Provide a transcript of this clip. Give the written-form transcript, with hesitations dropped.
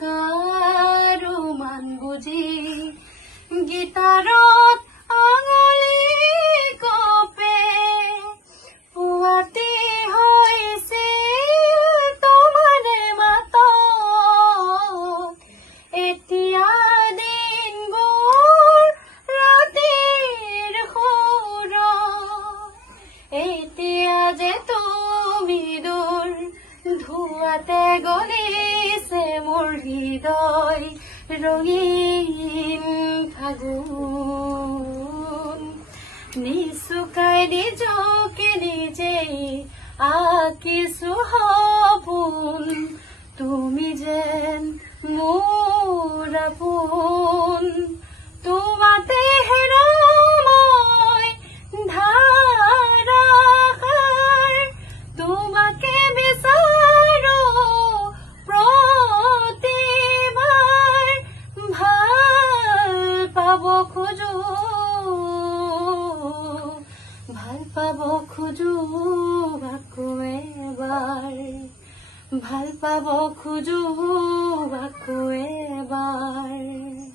আকার মান বুজি গীতাৰত আঙুলি কপে পুৱাতি হৈছিল তোমাৰে মাতত এতিয়া দিনবোৰ ৰাতিৰ সুৰত এতিয়া যে তুমি দূৰ ধুৱাতে গলিছে মোৰ হৃদয় ৰঙীন ফাগুন নিচুকাই নিজকে নিজেই আঁকিছো সপোন তুমি যেন মোৰ আপোন তোমাতে হেৰাই ধাৰাসাৰ তোমাকে বিচাৰো প্ৰতিবাৰ ভাল পাব খোজো আকৌ এবাৰ ভাল পাব খোজো আকৌ এবাৰ